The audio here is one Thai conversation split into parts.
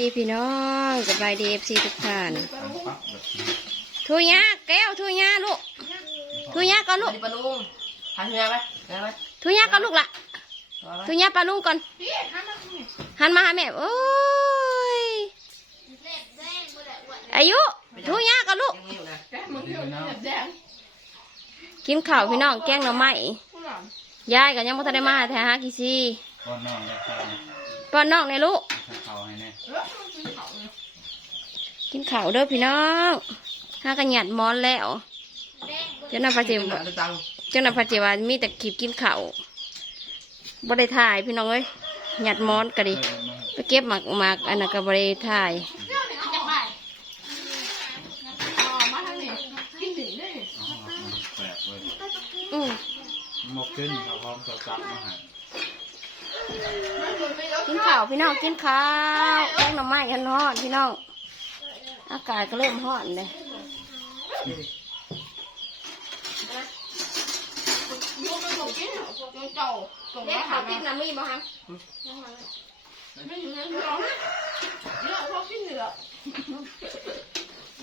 ดีพี่น้องสบายดีเอฟซีทุกท่านปั๊บแบบนี้ทุยาแก้วทุยาลูกทุยาก่อนลูก đi bà luôn hành nghe bé nghe bé ทุยาก่อนลูกละ rồi ทุยาปลาลุงก่อนหันมาหาแม่โอ้ยอายุทุยาก่อนลูก em yêu nè นี่นะกินข้าวพี่น้องแกงหน่อไม้ยายก็ยังไม่ทันได้มาแท้ฮะกี่ซี ก้อนน้องได้ข้าวนะป้อนน้องในอยลูกให้เขาให้แน่กินข้าวเด้อพี่น้องห้ากันหยัดมอนแล้ว เจ้าหน้าพระเจ้า Cái tăng เจ้าหน้าพระเจ้าว่ามีแต่คลิปกินข้าวบ่ได้ถ่ายพี่น้องเอ้ยหยัดมอนก็ดิเออมาไปเก็บหมักหมักอันนั้นก็บ่ได้ถ่ายเอาออกมาแปลกเลยอืมหมกขึ้นเขาพร้อมจะจับมาให้ กินข้าวพี่น้องกินข้าวแกงหน่อไม้กันร้อนพี่น้อง อากาศก็เริ่มร้อนเลยเด็กข้าวติ๊กน้ำมีบ่ฮะเ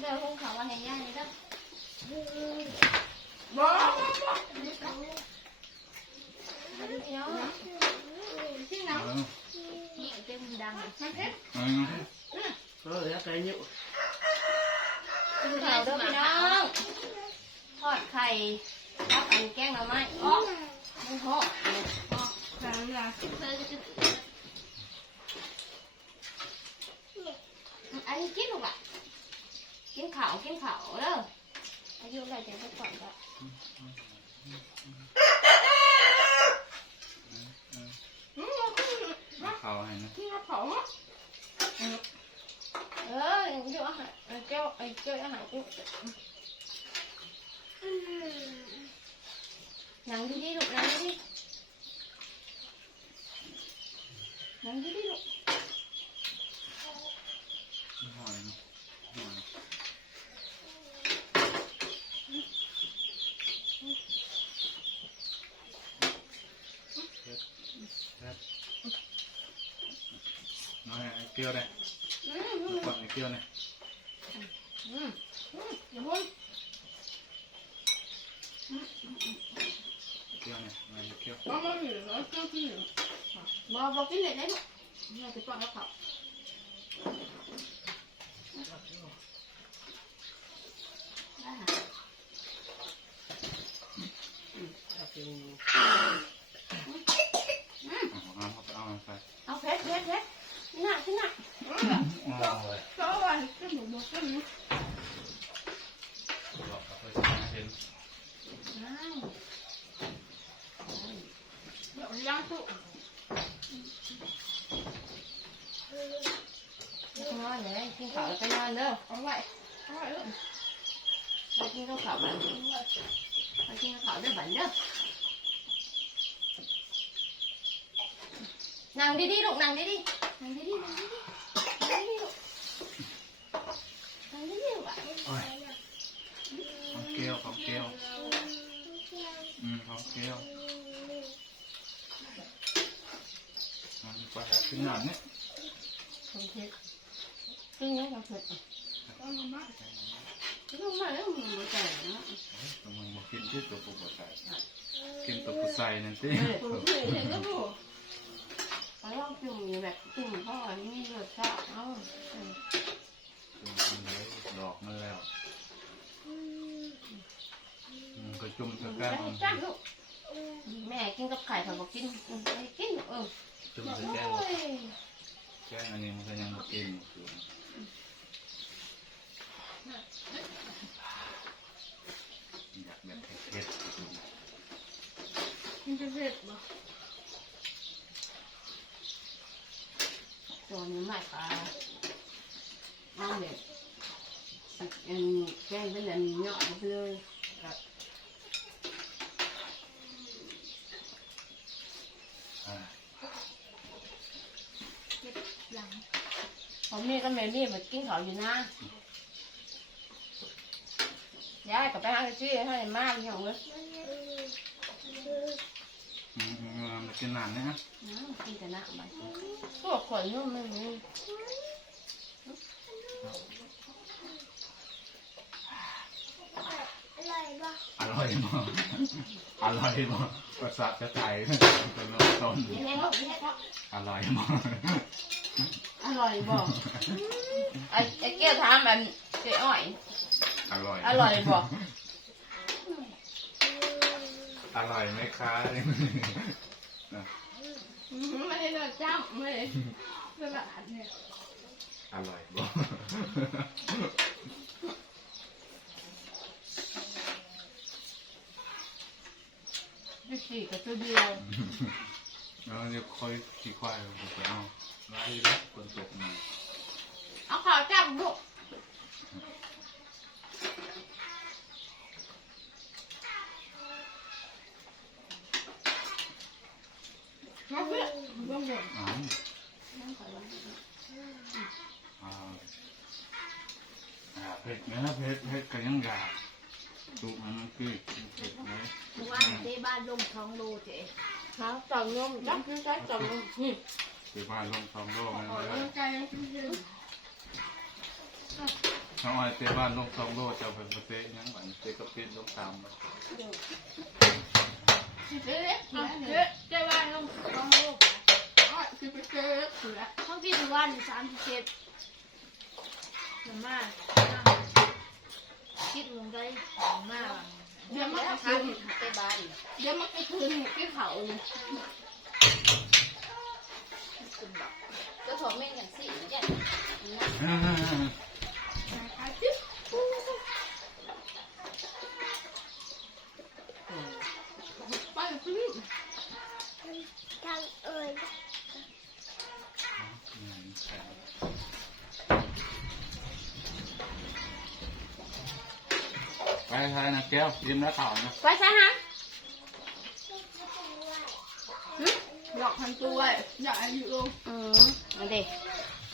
ดี๋ยวคงเขาวว่าให้ย่านี่เด้อพี่น้อง เอาเต็มดังเอา rồi để cái nhựa กินข้าวเด้อพี่น้องทอดไข่รับอันแกงหน่อไม้มันเหาะอันนี้กินหรอวะกินข้าวกินข้าวเด้ออายุอะไรจะไปก่อนก็ เขาให้นะที่มาเออเดี๋ยวอาหารเจ้าไอ้เจ้าอาหารกูหนังดีๆลูกหนังดีๆหนังดีๆลูก หอยนะหอยเฮ็ดเฮ็ด น้อยไอ้เกลียวเลยกดไอ้เกลียวเลยอืมเกลียวเนี่ยไอ้เกลียวบอบอกกินเลยได้ลูกเนี่ยจะป้อนกับเขาได้ค่ะเอาเอาเอาเอาไป เอาเพชรเพชรเพชรนี่น่ะนี่น่ะ โอ้ยบอกกับเพื่อนนะเห็นอ้าวเดี๋ยวนอนเลยกินข้าวแล้วไปนอนเด้อไปกินข้าวขาวบั เกลียวมันไปหาขึ้นหนังเนี่ยโอเคซึ่งยังไม่เสร็จอะต้องมาแล้วมึงมาแต่งนะตัวมึงมากินที่ตัวปูปใส่กินตัวปูใส่นั่นสิไปลองจุ่มอยู่แบบจุ่มเพราะว่ามีรสชาติเอ้าจุ่มเลยดอกมันแล้วอืมก็จุ่มตะกร้าแม่จ้าลูกแม่กินกับไข่เขาบอกกินไม่กินเออจุ่มตะโอ้แกรงยแกงอันนี้มันก็ยังมากินอยู่อยากแบบเผ็ดๆอยู่มันจะเผ็ดบ่ตัวนี้ไม่ปลาเอาแบบอันแกงเป็นอันเนาะไปเลย ผมมีก็ไม่มีมืนกินเขาอยู่นะยายกับไปหาจี้ให้มากอย่างเว้ยอืมอืมกินนานนะฮะน้ำกินแต่น้ำไปตัวขนนุ่มไม่มีอร่อยมากอร่อยมากประสาทจะไตเป็นต้นอร่อยมาก อร่อยบอกๆไอ้ไอ้แก้วถามแบบเจ๊อ้อย อร่อย อร่อยบ่อร่อยไหมคะไม่ได้แบบจ้ำไม่ได้แบบเนี่ยอร่อยบ่ไม่สี่กับตัวเดียว แล้วจะค่อยขี่ควายไปเอาไล่แล้วคนตกมาเอาขาวจับบุกมาเพื่อนบ้างบ่อ๋ออ่าอ่าเผ็ดนะเผ็ดเผ็ดก็ยังอยากตุกมันคือเผ็ดไหมว่าเจ๊บ้านลงท้องโลเจ๊ เขาจับนมจับคือจับจับนมนี่ไปบ้านลงทองโลกนั่นขอเลเรื่ยองใจยังคือน้องอ้อยเตะบ้านลงทองโลกจะเอาไปประเทศยังหวังเตะกระปิดลงตามไปเจ๊เจ๊เจ๊เจ๊บ้านลงท้องโลกอ้อยคือไปเจ๊คือละท้องที่ทุกวันสามสิบเจ็ดน้ำมาคิดลงได้น้ำมา เดี๋ยวมันก็ทาคืนไปบ้านเดี๋ยวมันก็คืนที่เขาก็ถอดแม่งอย่างสิอย่างนี้ ไปทายนะแก้วยิ้มแล้วข่าวนะไปซะฮะหลอกพันตัวอย่าอายุลงอืมเอาดิ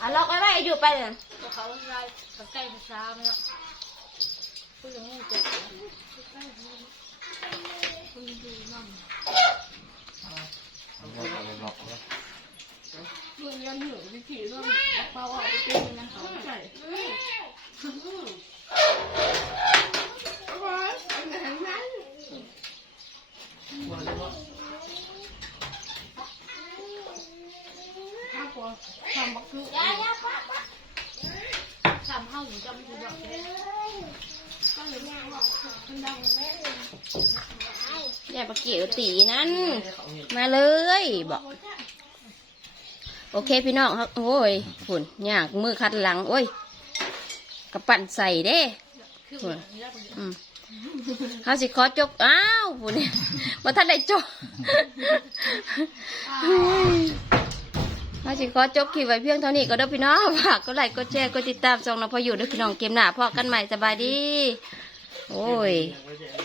อะล็อกไว้ไว้อยู่ไปเลยพวกเขาไล่เขาใกล้ภาษาเนาะพูดอย่างนี้เจ๊คุณดูมั่ง เราจะไปหลอกแล้ว เรื่องยันหนึ่งที่ขี่เรื่องเปล่าเอาไปเป็นนะเขาใส่เอาไว้เอาไหนนั้น บอกเลยว่า ถ้ากลัวทำบักคือ ย่าย่าป้าป้าทำเข้าหนูจำถูกบอกเจ๊ ก็เล ยาคุณดังแม่อย่าปะเกี่ยวตีนั่น มาเลยบอกโอเคพี่น้องครับโอ้ยฝุ่นยากมือคัดหลัง โอ้ยกระปั่นใส่เด้คือเหมือนเขาสิขอจกอ้าวฝุ่นนี่มาท่านได้จกเขาสิขอจบคลิปไว้เพียงเท่านี้ก็เด้อพี่น้องฝากก็ไลค์ก็แชร์ก็ติดตามช่องน้องพออยู่ด้อพี่น้องเกมหน้าพอกันใหม่สบายดี โอ้ยไม่ใช่